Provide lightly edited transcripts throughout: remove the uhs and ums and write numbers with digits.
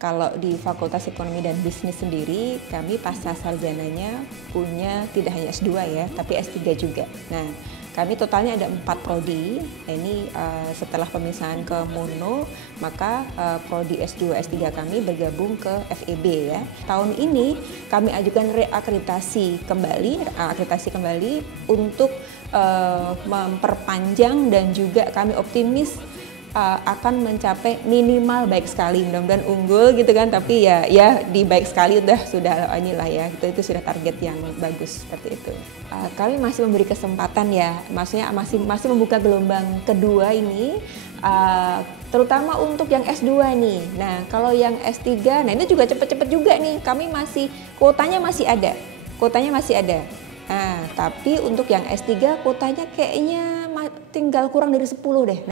Kalau di Fakultas Ekonomi dan Bisnis sendiri, kami pasca sarjananya punya tidak hanya S2 ya, tapi S3 juga. Nah, kami totalnya ada 4 prodi. Nah, ini setelah pemisahan ke Mono, maka prodi S2, S3 kami bergabung ke FEB ya. Tahun ini kami ajukan reakreditasi kembali untuk memperpanjang, dan juga kami optimis akan mencapai minimal baik sekali, mudah-mudahan unggul gitu kan, tapi ya di baik sekali sudah inilah ya, itu sudah target yang bagus seperti itu. Kami masih memberi kesempatan ya, maksudnya masih membuka gelombang kedua ini, terutama untuk yang S2 nih. Nah, kalau yang S3, nah ini juga cepet-cepet juga nih, kami kuotanya masih ada. Nah, tapi untuk yang S3 kuotanya kayaknya tinggal kurang dari 10 deh.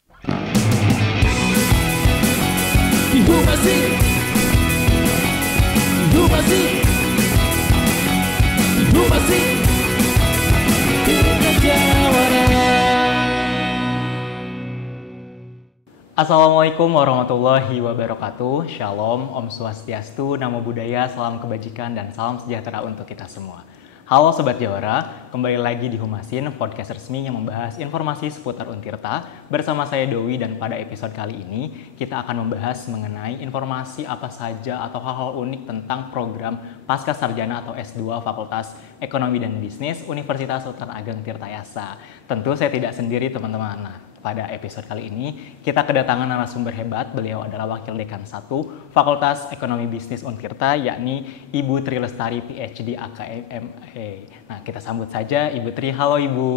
Assalamualaikum warahmatullahi wabarakatuh. Shalom, Om Swastiastu, Namo Buddhaya, salam kebajikan dan salam sejahtera untuk kita semua. Halo Sobat Jawara, kembali lagi di Humasin, podcast resmi yang membahas informasi seputar Untirta. Bersama saya Dowi, dan pada episode kali ini kita akan membahas mengenai informasi apa saja atau hal-hal unik tentang program Pasca Sarjana atau S2 Fakultas Ekonomi dan Bisnis Universitas Sultan Ageng Tirtayasa. Tentu saya tidak sendiri teman-teman. Nah, pada episode kali ini kita kedatangan narasumber hebat. Beliau adalah Wakil Dekan 1 Fakultas Ekonomi Bisnis Untirta, yakni Ibu Tri Lestari PhD AKME. Nah, kita sambut saja Ibu Tri. Halo Ibu.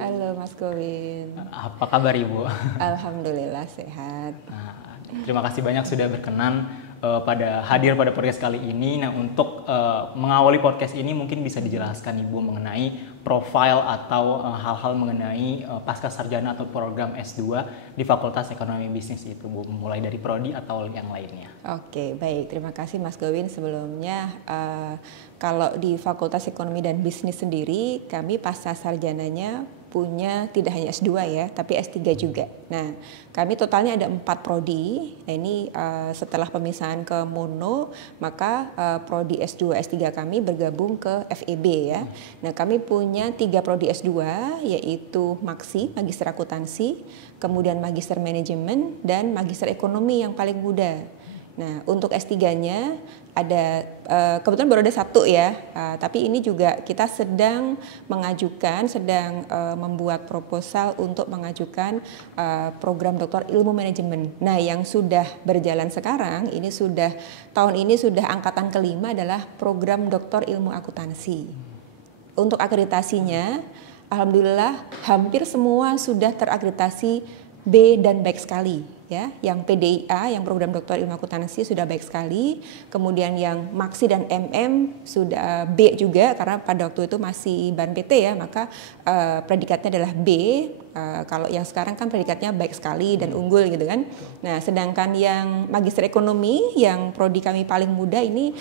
Halo Mas Gowin. Apa kabar Ibu? Alhamdulillah sehat. Nah, terima kasih banyak sudah berkenan hadir pada podcast kali ini. Nah, untuk mengawali podcast ini mungkin bisa dijelaskan Ibu mengenai profil atau hal-hal mengenai pasca sarjana atau program S2 di Fakultas Ekonomi Bisnis itu, Bu, mulai dari prodi atau yang lainnya. Oke, baik. Terima kasih Mas Gowin. Sebelumnya, kalau di Fakultas Ekonomi dan Bisnis sendiri, kami pasca sarjananya punya tidak hanya S2 ya, tapi S3 juga. Nah, kami totalnya ada 4 prodi. Nah, ini setelah pemisahan ke Mono, maka prodi S2, S3 kami bergabung ke FEB ya. Nah, kami punya 3 prodi S2, yaitu Maksi, Magister Akuntansi, kemudian Magister Manajemen, dan Magister Ekonomi yang paling muda. Nah, untuk S3-nya ada, kebetulan baru ada 1 ya, tapi ini juga kita sedang membuat proposal untuk mengajukan program doktor ilmu manajemen. Nah, yang sudah berjalan sekarang, tahun ini sudah angkatan kelima adalah program doktor ilmu akuntansi. Untuk akreditasinya, alhamdulillah hampir semua sudah terakreditasi B dan baik sekali ya. Yang PDIA, yang program doktor ilmu akuntansi sudah baik sekali. Kemudian yang Maksi dan MM sudah B juga, karena pada waktu itu masih Ban PT ya, maka predikatnya adalah B. Kalau yang sekarang kan predikatnya baik sekali dan unggul gitu kan. Nah, sedangkan yang Magister Ekonomi yang prodi kami paling muda ini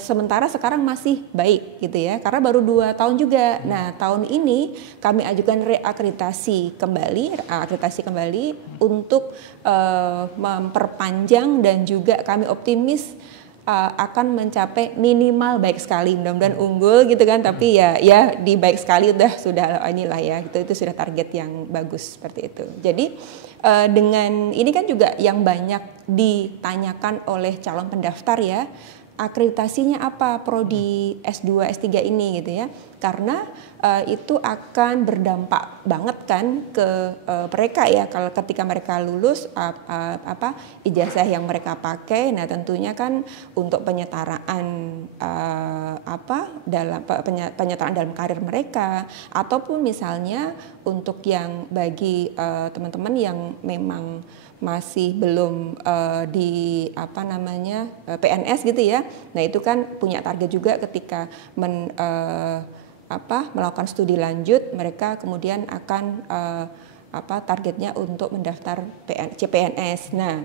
sementara sekarang masih baik gitu ya, karena baru 2 tahun juga. Nah, tahun ini kami ajukan reakreditasi kembali untuk memperpanjang, dan juga kami optimis akan mencapai minimal baik sekali, mudah-mudahan unggul gitu kan, tapi ya di baik sekali sudah inilah ya, itu sudah target yang bagus seperti itu. Jadi dengan ini kan juga yang banyak ditanyakan oleh calon pendaftar ya, akreditasinya apa prodi S2, S3 ini gitu ya, karena itu akan berdampak banget kan ke mereka ya, kalau ketika mereka lulus ijazah yang mereka pakai. Nah, tentunya kan untuk penyetaraan dalam karir mereka, ataupun misalnya untuk yang bagi teman-teman yang memang masih belum di PNS gitu ya. Nah, itu kan punya target juga ketika melakukan studi lanjut, mereka kemudian akan targetnya untuk mendaftar CPNS. Nah,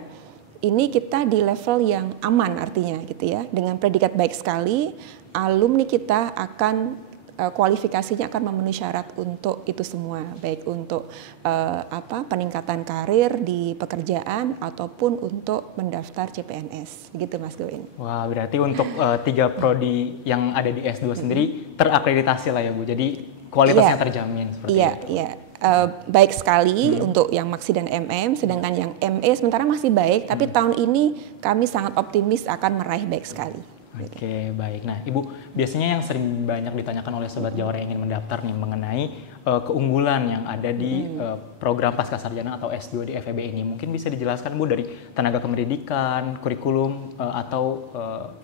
ini kita di level yang aman artinya gitu ya. Dengan predikat baik sekali, alumni kita akan kualifikasinya akan memenuhi syarat untuk itu semua, baik untuk peningkatan karir di pekerjaan ataupun untuk mendaftar CPNS, gitu Mas Gowin. Wah, berarti untuk 3 prodi yang ada di S2 sendiri terakreditasi lah ya Bu, jadi kualitasnya terjamin seperti itu. Iya. Baik sekali untuk yang Maksi dan MM, sedangkan yang ME sementara masih baik, tapi tahun ini kami sangat optimis akan meraih baik sekali. Oke, baik. Nah, Ibu, biasanya yang sering banyak ditanyakan oleh Sobat Jawara yang ingin mendaftar nih mengenai keunggulan yang ada di program Pascasarjana atau S2 di FEB ini. Mungkin bisa dijelaskan Bu dari tenaga kependidikan, kurikulum, atau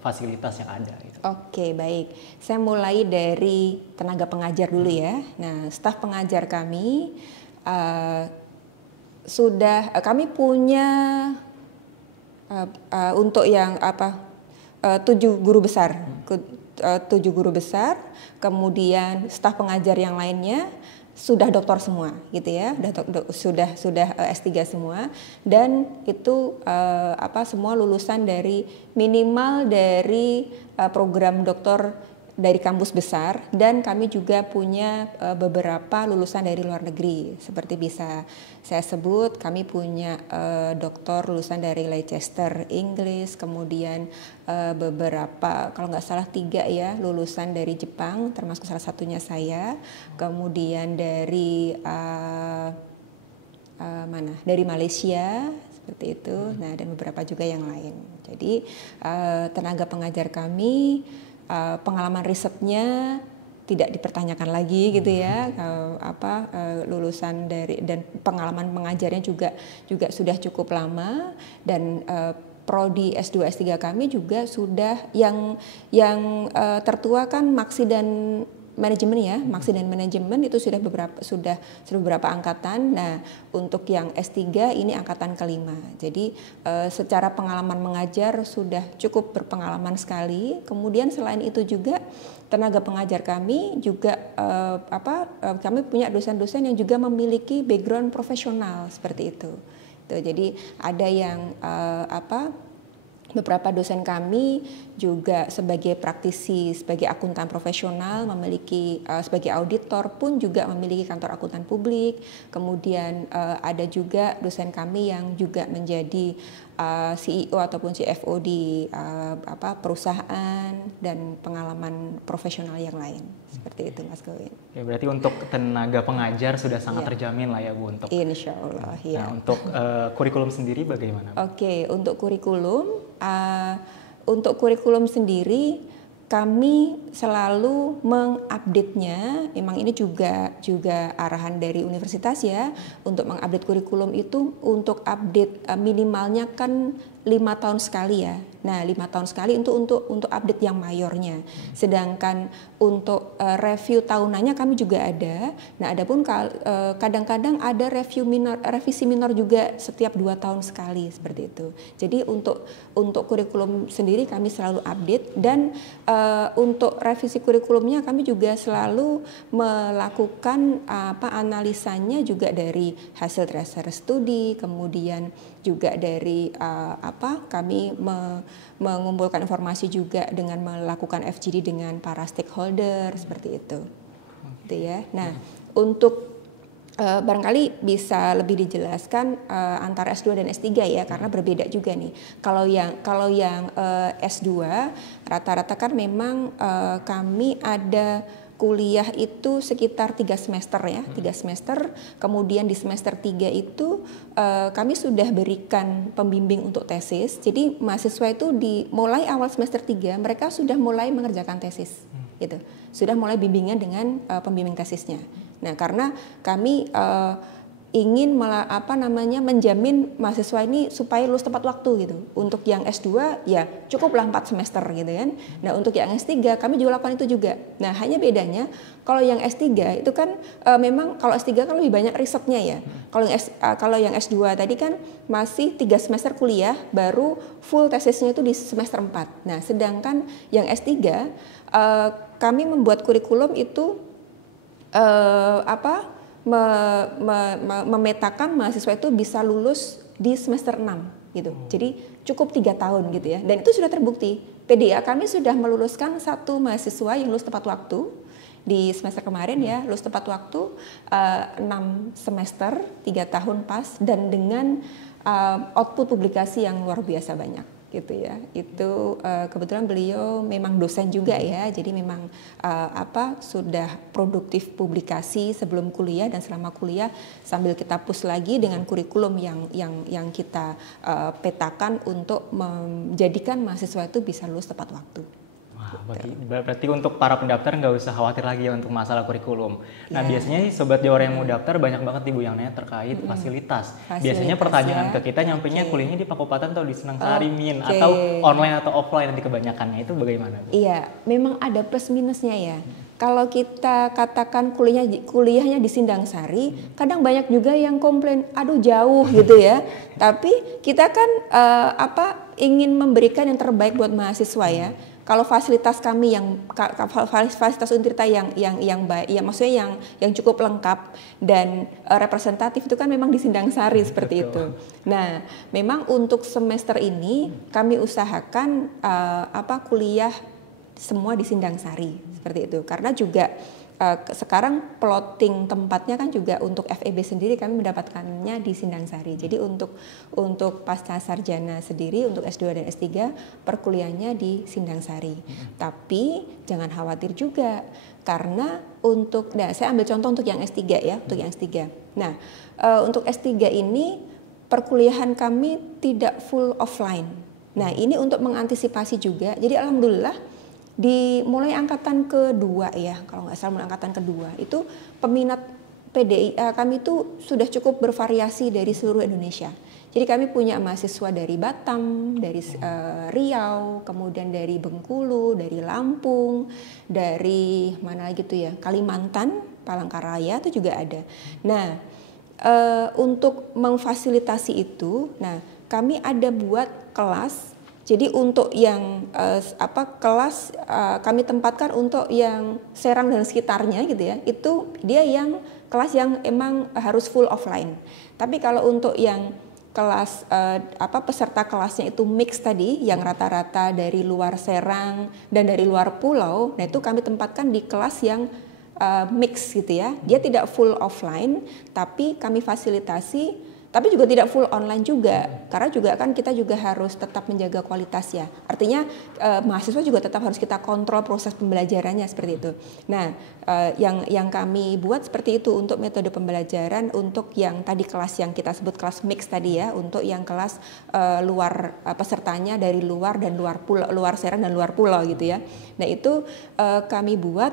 fasilitas yang ada. Gitu. Oke, baik. Saya mulai dari tenaga pengajar dulu ya. Nah, staf pengajar kami kami punya untuk yang 7 guru besar, 7 guru besar, kemudian staf pengajar yang lainnya sudah doktor semua, gitu ya, sudah S3 semua, dan itu semua lulusan dari minimal dari program doktor dari kampus besar, dan kami juga punya beberapa lulusan dari luar negeri. Seperti bisa saya sebut, kami punya doktor lulusan dari Leicester, Inggris, kemudian beberapa, kalau nggak salah 3 ya, lulusan dari Jepang, termasuk salah satunya saya, kemudian dari dari Malaysia, seperti itu. Nah, dan beberapa juga yang lain. Jadi tenaga pengajar kami, pengalaman risetnya tidak dipertanyakan lagi gitu ya, lulusan dari, dan pengalaman mengajarnya juga sudah cukup lama, dan prodi S2 S3 kami juga sudah yang tertua kan Maksi dan manajemen ya, Maksi dan manajemen itu sudah beberapa angkatan. Nah, untuk yang S3 ini angkatan kelima. Jadi secara pengalaman mengajar sudah cukup berpengalaman sekali. Kemudian selain itu juga tenaga pengajar kami juga kami punya dosen-dosen yang juga memiliki background profesional seperti itu. Jadi ada yang beberapa dosen kami juga sebagai praktisi, sebagai akuntan profesional, memiliki sebagai auditor pun juga memiliki kantor akuntan publik. Kemudian ada juga dosen kami yang juga menjadi CEO ataupun CFO di perusahaan, dan pengalaman profesional yang lain. Seperti itu Mas Gowin. Ya, berarti untuk tenaga pengajar sudah sangat terjamin lah ya Bu untuk. Insya Allah. Ya. Nah, untuk kurikulum sendiri bagaimana? Oke, untuk kurikulum sendiri kami selalu mengupdate-nya. Memang ini juga arahan dari universitas ya, untuk mengupdate kurikulum itu, untuk update minimalnya kan 5 tahun sekali ya. Nah, 5 tahun sekali untuk update yang mayornya. Sedangkan untuk review tahunannya kami juga ada. Nah, adapun kadang-kadang ada revisi minor juga setiap 2 tahun sekali seperti itu. Jadi untuk kurikulum sendiri kami selalu update, dan untuk revisi kurikulumnya kami juga selalu melakukan analisanya juga dari hasil tracer studi, kemudian juga dari kami mengumpulkan informasi juga dengan melakukan FGD dengan para stakeholder seperti itu. Gitu ya. Nah, untuk barangkali bisa lebih dijelaskan antara S2 dan S3 ya, karena berbeda juga nih. Kalau yang S2 rata-rata kan memang kami ada kuliah itu sekitar 3 semester ya, 3 semester. Kemudian di semester 3 itu kami sudah berikan pembimbing untuk tesis. Jadi mahasiswa itu mulai awal semester 3 mereka sudah mulai mengerjakan tesis gitu. Sudah mulai bimbingan dengan pembimbing tesisnya. Nah, karena kami ingin menjamin mahasiswa ini supaya lulus tepat waktu gitu. Untuk yang S2 ya cukuplah 4 semester gitu kan. Nah, untuk yang S3 kami juga lakukan itu juga. Nah, hanya bedanya kalau yang S3 itu kan memang kalau S3 kan lebih banyak risetnya ya. Kalau yang S2 tadi kan masih 3 semester kuliah, baru full tesisnya itu di semester 4. Nah, sedangkan yang S3 kami membuat kurikulum itu memetakan mahasiswa itu bisa lulus di semester 6 gitu. Jadi cukup 3 tahun gitu ya. Dan itu sudah terbukti. PDA kami sudah meluluskan 1 mahasiswa yang lulus tepat waktu, di semester kemarin ya, lulus tepat waktu 6 semester, 3 tahun pas, dan dengan output publikasi yang luar biasa banyak gitu ya. Itu kebetulan beliau memang dosen juga ya, jadi memang sudah produktif publikasi sebelum kuliah dan selama kuliah, sambil kita push lagi dengan kurikulum yang kita petakan untuk menjadikan mahasiswa itu bisa lulus tepat waktu. Berarti untuk para pendaftar nggak usah khawatir lagi ya untuk masalah kurikulum. Nah biasanya Sobat Jawara yang mau daftar banyak banget Ibu yang nanya terkait fasilitas. Biasanya pertanyaan ke kita nyampainya kuliahnya di Pakopaten atau di Senang Sari Min, atau online atau offline nanti kebanyakannya, itu bagaimana Bu? Iya, memang ada plus minusnya ya. Kalau kita katakan kuliahnya di Sindang Sari, kadang banyak juga yang komplain, aduh jauh gitu ya. Tapi kita kan ingin memberikan yang terbaik buat mahasiswa ya. Kalau fasilitas kami fasilitas Untirta yang baik, ya maksudnya yang cukup lengkap dan representatif itu kan memang di Sindang Sari seperti itu. Nah, memang untuk semester ini kami usahakan kuliah semua di Sindang Sari seperti itu, karena juga sekarang plotting tempatnya kan juga untuk FEB sendiri kami mendapatkannya di Sindang Sari. Jadi untuk pasca sarjana sendiri, untuk S2 dan S3 perkuliahannya di Sindang Sari. Tapi jangan khawatir juga, karena saya ambil contoh untuk yang S3 ya, untuk yang S3. Nah, untuk S3 ini perkuliahan kami tidak full offline. Nah, ini untuk mengantisipasi juga. Jadi alhamdulillah mulai angkatan kedua ya, kalau nggak salah mulai angkatan kedua itu peminat PDI kami itu sudah cukup bervariasi dari seluruh Indonesia. Jadi kami punya mahasiswa dari Batam, dari Riau, kemudian dari Bengkulu, dari Lampung, dari mana gitu ya, Kalimantan, Palangkaraya itu juga ada. Nah, untuk memfasilitasi itu, nah kami ada buat kelas. Jadi untuk yang kelas kami tempatkan untuk yang Serang dan sekitarnya gitu ya, itu dia yang kelas yang emang harus full offline. Tapi kalau untuk yang kelas peserta kelasnya itu mix tadi, yang rata-rata dari luar Serang dan dari luar pulau, nah itu kami tempatkan di kelas yang mix gitu ya. Dia tidak full offline, tapi kami fasilitasi. Tapi juga tidak full online juga, karena juga kan kita juga harus tetap menjaga kualitas ya. Artinya mahasiswa juga tetap harus kita kontrol proses pembelajarannya seperti itu. Nah, yang kami buat seperti itu untuk metode pembelajaran untuk yang tadi kelas yang kita sebut kelas mix tadi ya, untuk yang kelas luar pesertanya dari luar dan luar pulau, luar Serang dan luar pulau gitu ya. Nah, itu kami buat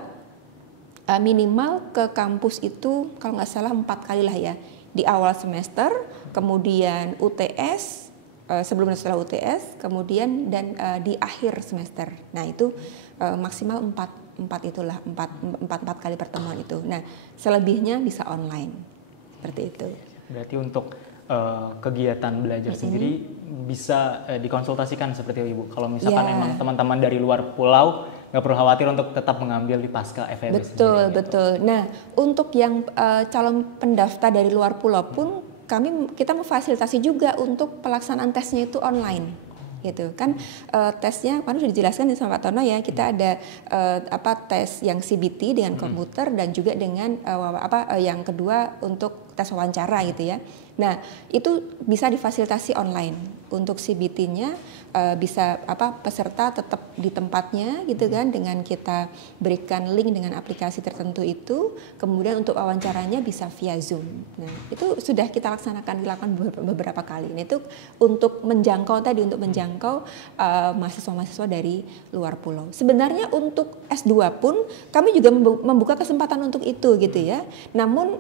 minimal ke kampus itu kalau nggak salah 4 kali lah ya. Di awal semester, kemudian UTS, sebelum dan setelah UTS, kemudian dan di akhir semester. Nah itu maksimal 4 kali pertemuan itu. Nah selebihnya bisa online, seperti itu. Berarti untuk kegiatan belajar sendiri bisa dikonsultasikan seperti itu Ibu. Kalau misalkan emang teman-teman dari luar pulau, nggak perlu khawatir untuk tetap mengambil di pasca FEB sendiri. Betul. Nah, untuk yang calon pendaftar dari luar pulau pun kita memfasilitasi juga untuk pelaksanaan tesnya itu online. Gitu kan, tesnya kan sudah dijelaskan sama Pak Tono ya, kita ada tes yang CBT dengan komputer dan juga dengan yang kedua untuk tes wawancara gitu ya. Nah, itu bisa difasilitasi online. Untuk CBT-nya bisa peserta tetap di tempatnya gitu kan, dengan kita berikan link dengan aplikasi tertentu itu. Kemudian untuk wawancaranya bisa via Zoom. Nah, itu sudah kita dilakukan beberapa kali. Nah, itu untuk menjangkau mahasiswa-mahasiswa dari luar pulau. Sebenarnya untuk S2 pun kami juga membuka kesempatan untuk itu gitu ya. Namun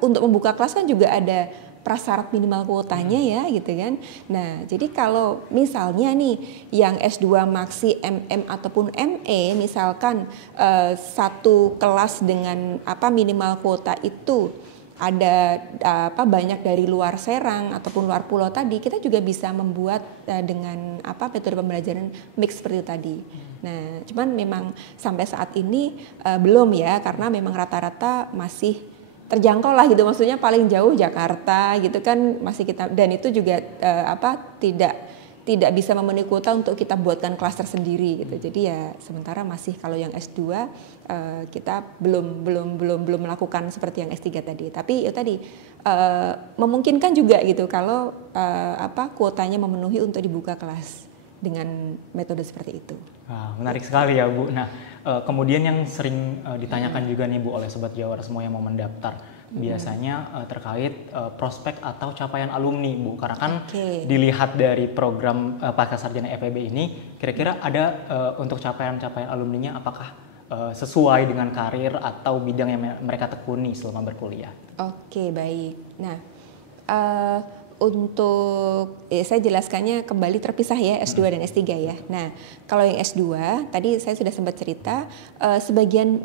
untuk membuka kelas kan juga ada prasyarat minimal kuotanya ya gitu kan. Nah, jadi kalau misalnya nih yang S2 Maksi MM ataupun ME misalkan satu kelas dengan minimal kuota itu ada banyak dari luar Serang ataupun luar pulau tadi, kita juga bisa membuat dengan metode pembelajaran mix seperti itu tadi. Nah, cuman memang sampai saat ini belum ya, karena memang rata-rata masih terjangkau lah gitu, maksudnya paling jauh Jakarta gitu kan masih kita, dan itu juga tidak bisa memenuhi kuota untuk kita buatkan kelas tersendiri gitu. Jadi ya sementara masih kalau yang S2 kita belum melakukan seperti yang S3 tadi. Tapi ya tadi memungkinkan juga gitu kalau kuotanya memenuhi untuk dibuka kelas dengan metode seperti itu. Menarik sekali ya Bu. Nah, kemudian yang sering ditanyakan juga nih Bu oleh Sobat Jawara semua yang mau mendaftar, biasanya terkait prospek atau capaian alumni Bu. Karena kan dilihat dari program Pascasarjana FEB ini, kira-kira ada untuk capaian-capaian alumninya apakah sesuai dengan karir atau bidang yang mereka tekuni selama berkuliah? Oke, baik. Nah, untuk saya jelaskannya kembali terpisah ya S2 dan S3 ya. Nah, kalau yang S2 tadi saya sudah sempat cerita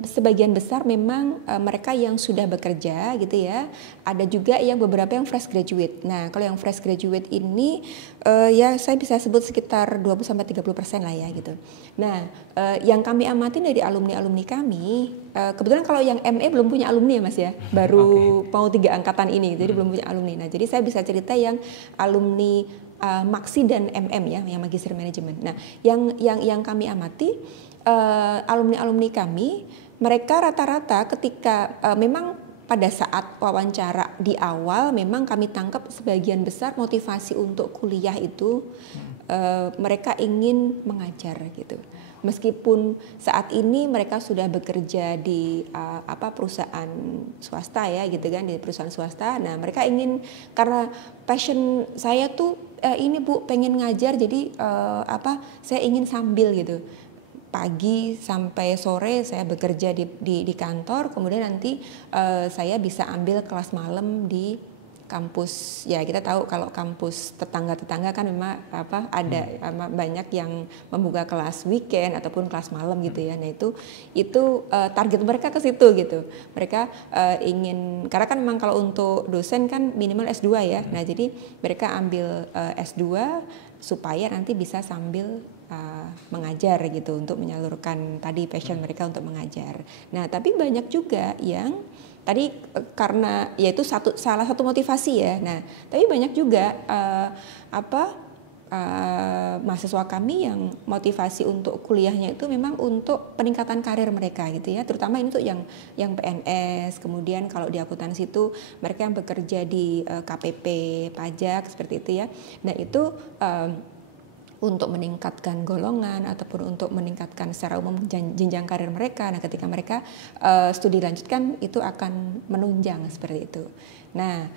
sebagian besar memang mereka yang sudah bekerja gitu ya. Ada juga yang beberapa yang fresh graduate. Nah, kalau yang fresh graduate ini ya saya bisa sebut sekitar 20-30% lah ya gitu. Nah, yang kami amati dari alumni-alumni kami, kebetulan kalau yang ME belum punya alumni ya Mas ya. Baru mau 3 angkatan ini, jadi belum punya alumni. Nah, jadi saya bisa cerita yang alumni Maksi dan MM ya, yang Magister Manajemen. Nah, yang kami amati alumni kami, mereka rata-rata ketika memang pada saat wawancara di awal memang kami tangkap sebagian besar motivasi untuk kuliah itu mereka ingin mengajar gitu. Meskipun saat ini mereka sudah bekerja di perusahaan swasta ya gitu kan, di perusahaan swasta. Nah, mereka ingin, karena passion saya tuh ini Bu, pengen ngajar, jadi saya ingin sambil gitu. Pagi sampai sore saya bekerja di kantor, kemudian nanti saya bisa ambil kelas malam di kampus. Ya kita tahu kalau kampus tetangga kan memang ada banyak yang membuka kelas weekend ataupun kelas malam gitu ya. Nah itu target mereka ke situ gitu. Mereka ingin, karena kan memang kalau untuk dosen kan minimal S2 ya. Nah jadi mereka ambil S2 supaya nanti bisa sambil mengajar gitu, untuk menyalurkan tadi passion mereka untuk mengajar. Nah tapi banyak juga yang tadi karena yaitu salah satu motivasi ya. Nah, tapi banyak juga mahasiswa kami yang motivasi untuk kuliahnya itu memang untuk peningkatan karir mereka gitu ya. Terutama ini untuk yang PNS, kemudian kalau di akuntansi itu mereka yang bekerja di KPP, pajak seperti itu ya. Nah, itu untuk meningkatkan golongan ataupun untuk meningkatkan secara umum jenjang karir mereka. Nah, ketika mereka studi lanjutkan itu akan menunjang seperti itu. Nah,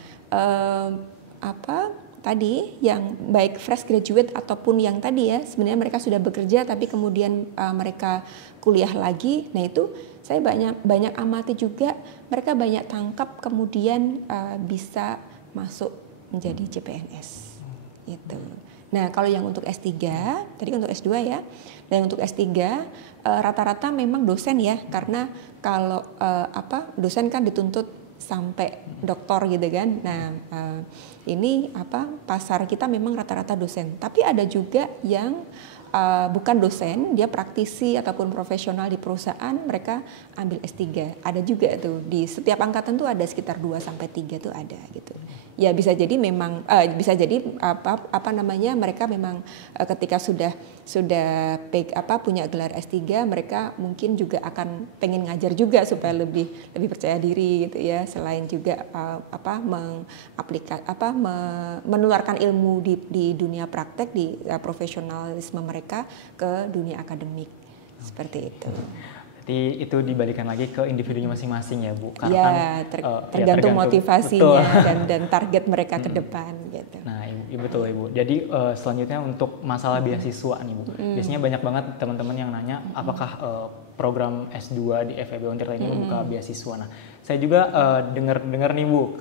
tadi yang baik fresh graduate ataupun yang tadi ya sebenarnya mereka sudah bekerja tapi kemudian mereka kuliah lagi. Nah, itu saya banyak amati juga, mereka banyak tangkap kemudian bisa masuk menjadi CPNS itu. Nah, kalau yang untuk S3, tadi untuk S2 ya, dan untuk S3 rata-rata memang dosen ya, karena kalau dosen kan dituntut sampai doktor gitu kan. Nah, ini pasar kita memang rata-rata dosen. Tapi ada juga yang bukan dosen, dia praktisi ataupun profesional di perusahaan, mereka ambil S3. Ada juga tuh, di setiap angkatan tuh ada sekitar 2-3 tuh ada gitu. Ya bisa jadi memang bisa jadi mereka memang ketika sudah punya gelar S3, mereka mungkin juga akan pengen ngajar juga supaya lebih percaya diri gitu ya, selain juga menularkan ilmu di dunia praktek, di profesionalisme mereka ke dunia akademik seperti itu. Jadi itu dibalikan lagi ke individunya masing-masing ya Bu. Karena ya, tergantung motivasinya dan target mereka ke depan gitu. Nah, betul Ibu. Jadi selanjutnya untuk masalah beasiswa nih Bu. Biasanya banyak banget teman-teman yang nanya apakah program S2 di FEB Untirta ini membuka beasiswa. Nah, saya juga dengar nih Bu,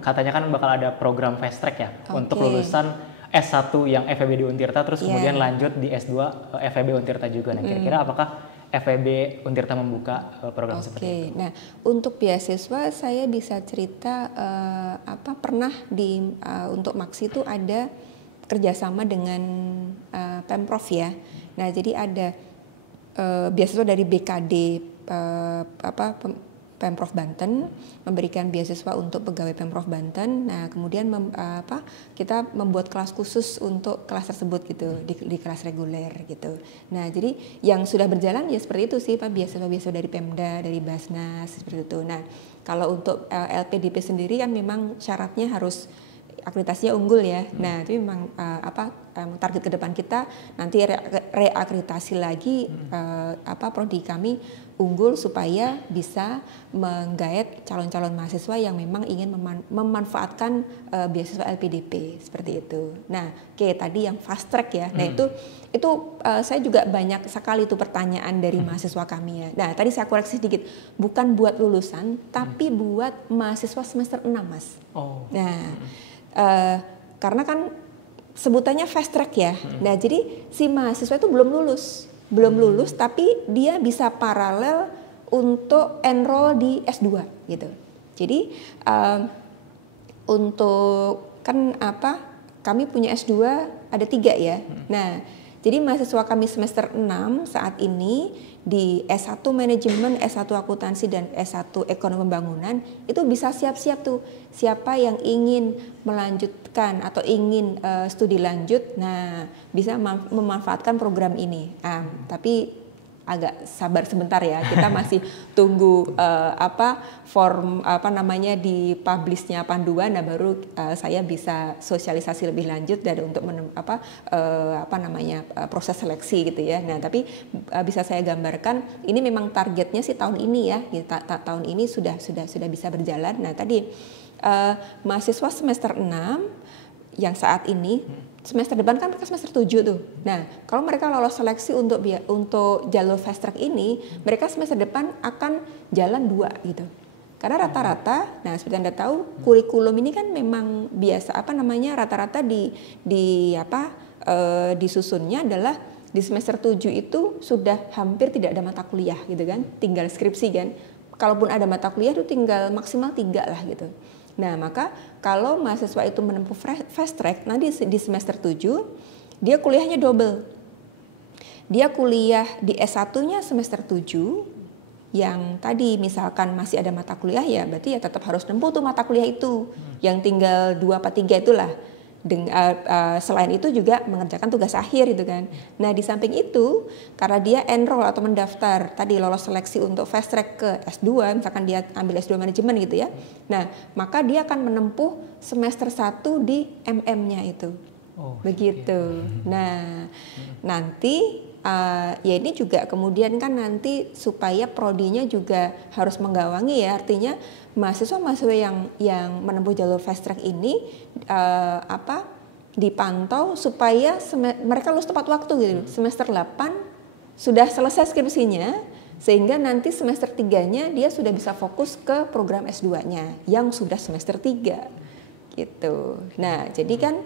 katanya kan bakal ada program fast track ya untuk lulusan S1 yang FEB di Untirta terus kemudian lanjut di S2 FEB Untirta juga. Nah, kira-kira apakah FEB Untirta membuka program seperti itu? Nah, untuk beasiswa saya bisa cerita pernah untuk Maksi itu ada kerjasama dengan Pemprov ya. Nah, jadi ada beasiswa dari BKD Pemprov Banten, memberikan beasiswa untuk pegawai Pemprov Banten. Nah, kemudian kita membuat kelas khusus untuk kelas tersebut gitu, di kelas reguler gitu. Nah, jadi yang sudah berjalan ya seperti itu sih Pak, beasiswa dari Pemda, dari Basnas seperti itu. Nah, kalau untuk LPDP sendiri kan memang syaratnya harus akreditasinya unggul ya. Nah, itu memang target ke depan kita nanti reakreditasi lagi prodi kami unggul supaya bisa menggaet calon-calon mahasiswa yang memang ingin memanfaatkan beasiswa LPDP seperti itu. Nah, tadi yang fast track ya. Nah, itu saya juga banyak sekali itu pertanyaan dari mahasiswa kami ya. Nah, tadi saya koreksi sedikit, bukan buat lulusan, tapi buat mahasiswa semester 6, Mas. Nah, karena kan sebutannya fast track ya. Nah, jadi si mahasiswa itu belum lulus tapi dia bisa paralel untuk enroll di S2 gitu. Jadi untuk kami punya S2 ada 3 ya. Nah, jadi mahasiswa kami semester 6 saat ini di S1 Manajemen, S1 Akuntansi, dan S1 Ekonomi Pembangunan itu bisa siap-siap tuh. Siapa yang ingin melanjutkan atau ingin studi lanjut, nah bisa memanfaatkan program ini. Tapi agak sabar sebentar ya, kita masih tunggu form di publishnya panduan, nah baru saya bisa sosialisasi lebih lanjut dari untuk proses seleksi gitu ya. Nah, tapi bisa saya gambarkan ini memang targetnya sih tahun ini ya, tahun ini sudah bisa berjalan. Nah, tadi mahasiswa semester 6 yang saat ini semester depan kan mereka semester 7 tuh. Nah, kalau mereka lolos seleksi untuk jalur fast track ini, mereka semester depan akan jalan 2 gitu. Karena rata-rata, nah seperti Anda tahu, kurikulum ini kan memang biasa rata-rata disusunnya adalah di semester 7 itu sudah hampir tidak ada mata kuliah gitu kan, tinggal skripsi kan. Kalaupun ada mata kuliah itu tinggal maksimal 3 lah gitu. Nah, maka kalau mahasiswa itu menempuh fast track, nanti di semester 7, dia kuliahnya double. Dia kuliah di S1-nya semester 7, yang tadi misalkan masih ada mata kuliah ya, berarti ya tetap harus nempuh tuh mata kuliah itu. Yang tinggal 2 apa 3 itulah. Selain itu juga mengerjakan tugas akhir gitu kan. Nah, di samping itu karena dia enroll atau mendaftar tadi lolos seleksi untuk fast track ke S2, misalkan dia ambil S2 manajemen gitu ya. Nah, maka dia akan menempuh semester 1 di MM-nya itu. Begitu. Nah, nanti ya ini juga kemudian kan nanti supaya prodinya juga harus menggawangi ya, artinya mahasiswa yang menempuh jalur fast track ini dipantau supaya mereka lulus tepat waktu gitu. Semester 8 sudah selesai skripsinya, sehingga nanti semester 3-nya dia sudah bisa fokus ke program S2-nya yang sudah semester 3 gitu. Nah, jadi kan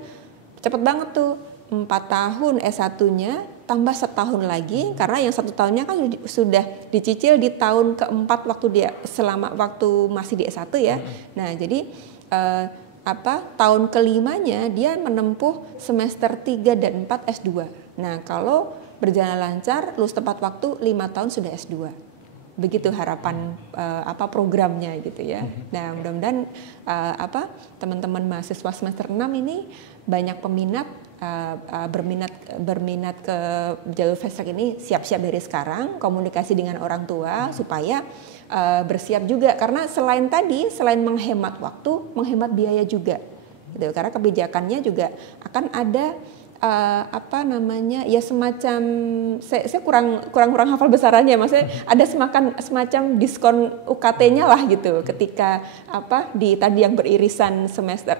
cepet banget tuh, 4 tahun S1-nya tambah setahun lagi, karena yang 1 tahunnya kan sudah dicicil di tahun keempat waktu masih di S1 ya. Nah, jadi tahun kelimanya dia menempuh semester 3 dan 4 S2. Nah, kalau berjalan lancar, lulus tepat waktu 5 tahun sudah S2. Begitu harapan programnya gitu ya. Nah, mudah-mudahan teman-teman mahasiswa semester 6 ini banyak peminat berminat ke jalur fast track ini, siap-siap dari sekarang, komunikasi dengan orang tua supaya bersiap juga, karena selain menghemat waktu, menghemat biaya juga gitu. Karena kebijakannya juga akan ada ya semacam, saya kurang hafal besarannya, maksudnya ada semacam diskon UKT-nya lah gitu ketika tadi yang beririsan semester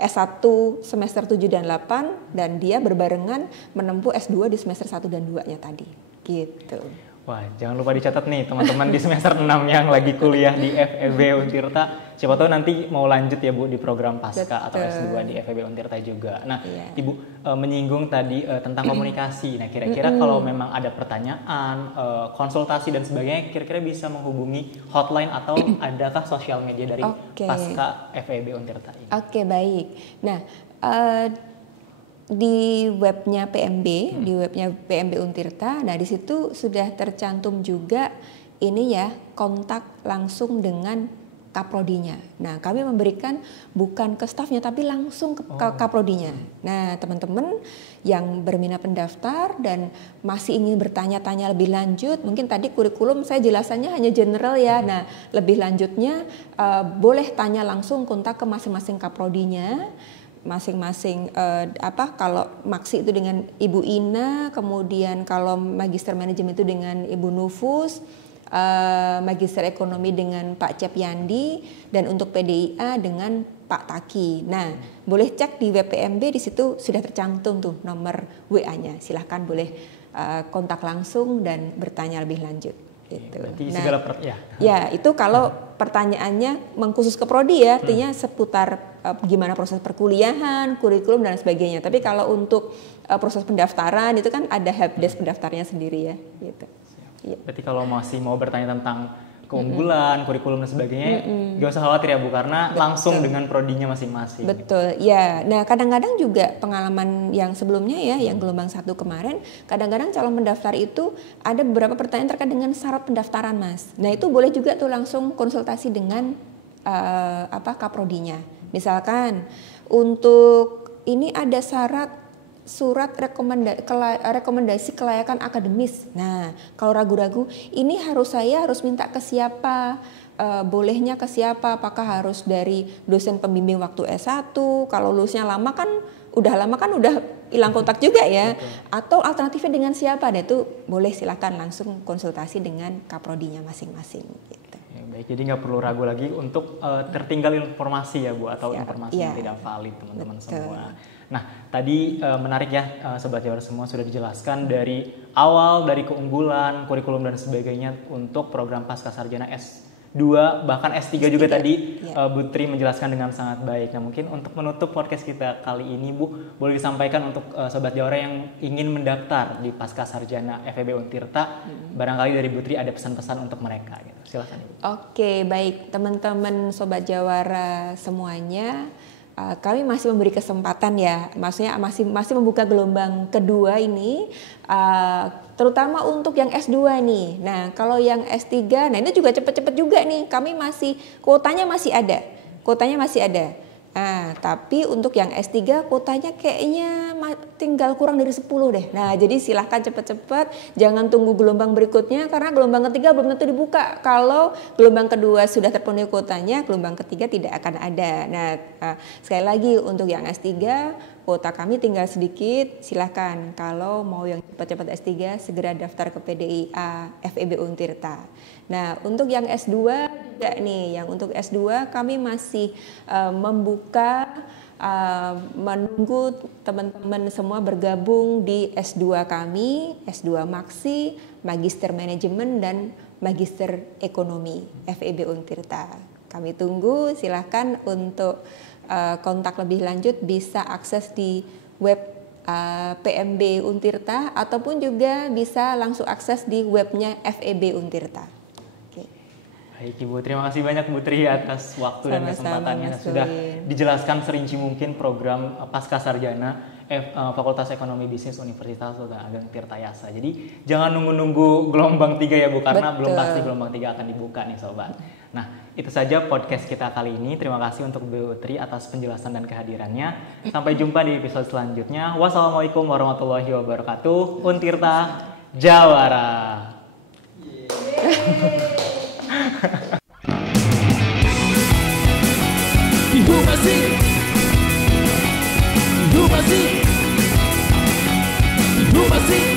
S1 semester 7 dan 8, dan dia berbarengan menempuh S2 di semester 1 dan 2-nya tadi gitu. Wah, jangan lupa dicatat nih teman-teman di semester 6 yang lagi kuliah di FEB Untirta. Siapa tahu nanti mau lanjut ya Bu di program Pasca atau S2 di FEB Untirta juga. Nah, iya. Ibu menyinggung tadi tentang komunikasi. Nah, kira-kira kalau memang ada pertanyaan, konsultasi dan sebagainya, kira-kira bisa menghubungi hotline atau adakah sosial media dari Pasca FEB Untirta ini? Oke, baik. Nah, di webnya PMB Untirta, nah di situ sudah tercantum juga ini ya kontak langsung dengan kaprodinya. Nah, kami memberikan bukan ke stafnya tapi langsung ke kaprodinya. Nah, teman-teman yang berminat pendaftar dan masih ingin bertanya-tanya lebih lanjut, mungkin tadi kurikulum saya jelasannya hanya general ya. Nah, lebih lanjutnya boleh tanya langsung kontak ke masing-masing kaprodinya. Masing-masing kalau maksi itu dengan Ibu Ina, kemudian kalau magister manajemen itu dengan Ibu Nufus, magister ekonomi dengan Pak Cepyandi, dan untuk PDIA dengan Pak Taki. Nah, boleh cek di WPMB, di situ sudah tercantum tuh nomor WA-nya. Silahkan boleh kontak langsung dan bertanya lebih lanjut. Gitu. Nah, ya itu kalau pertanyaannya mengkhusus ke prodi ya, artinya seputar gimana proses perkuliahan, kurikulum dan sebagainya. Tapi kalau untuk proses pendaftaran itu kan ada helpdesk pendaftarnya sendiri ya. Gitu. Ya. Berarti kalau masih mau bertanya tentang keunggulan, kurikulum dan sebagainya, gak usah khawatir ya Bu, karena langsung dengan prodinya masing-masing. Betul, ya. Nah, kadang-kadang juga pengalaman yang sebelumnya ya, yang gelombang 1 kemarin, kadang-kadang calon pendaftar itu ada beberapa pertanyaan terkait dengan syarat pendaftaran, Mas. Nah, itu boleh juga tuh langsung konsultasi dengan kaprodinya. Misalkan untuk ini ada surat rekomendasi kelayakan akademis. Nah, kalau ragu-ragu, ini saya harus minta ke siapa? Bolehnya ke siapa? Apakah harus dari dosen pembimbing waktu S1? Kalau lulusnya lama kan udah hilang kontak juga ya. Atau alternatifnya dengan siapa? Nah, itu boleh silakan langsung konsultasi dengan kaprodinya masing-masing. Gitu. Ya, baik, jadi nggak perlu ragu lagi untuk tertinggal informasi ya Bu, atau informasi yang tidak valid teman-teman semua. Nah, tadi menarik ya Sobat Jawara semua, sudah dijelaskan dari awal, dari keunggulan, kurikulum dan sebagainya untuk program Pascasarjana S2, bahkan S3 juga tadi Bu Tri menjelaskan dengan sangat baik. Nah, mungkin untuk menutup podcast kita kali ini Bu, boleh disampaikan untuk Sobat Jawara yang ingin mendaftar di Pascasarjana FEB Untirta, barangkali dari Bu Tri ada pesan-pesan untuk mereka gitu. Silakan Ibu. Oke, baik teman-teman Sobat Jawara semuanya. Kami masih memberi kesempatan ya, maksudnya masih membuka gelombang kedua ini, terutama untuk yang S2 nih. Nah, kalau yang S3, nah ini juga cepet-cepet juga nih, kami kuotanya masih ada. Nah, tapi untuk yang S3 kuotanya kayaknya tinggal kurang dari 10 deh. Nah, jadi silahkan cepat-cepat, jangan tunggu gelombang berikutnya karena gelombang ketiga belum tentu dibuka. Kalau gelombang kedua sudah terpenuhi kuotanya, gelombang ketiga tidak akan ada. Nah, sekali lagi untuk yang S3 kuota kami tinggal sedikit, silahkan. Kalau mau yang cepat-cepat S3 segera daftar ke PDIA FEB Untirta. Nah, untuk yang S2 juga nih, yang untuk S2 kami masih membuka, menunggu teman-teman semua bergabung di S2 kami, S2 Maksi, Magister Manajemen dan Magister Ekonomi FEB Untirta. Kami tunggu, silahkan untuk kontak lebih lanjut bisa akses di web PMB Untirta ataupun juga bisa langsung akses di webnya FEB Untirta. Baik Ibu, terima kasih banyak Bu Tri atas waktu dan kesempatannya. Sudah dijelaskan serinci mungkin program Pascasarjana Fakultas Ekonomi Bisnis Universitas Sultan Ageng Tirtayasa. Jadi jangan nunggu-nunggu gelombang 3 ya Bu, karena belum pasti gelombang 3 akan dibuka nih Sobat. Nah, itu saja podcast kita kali ini. Terima kasih untuk Bu Tri atas penjelasan dan kehadirannya. Sampai jumpa di episode selanjutnya. Wassalamualaikum warahmatullahi wabarakatuh. Untirta Jawara. Ibu masih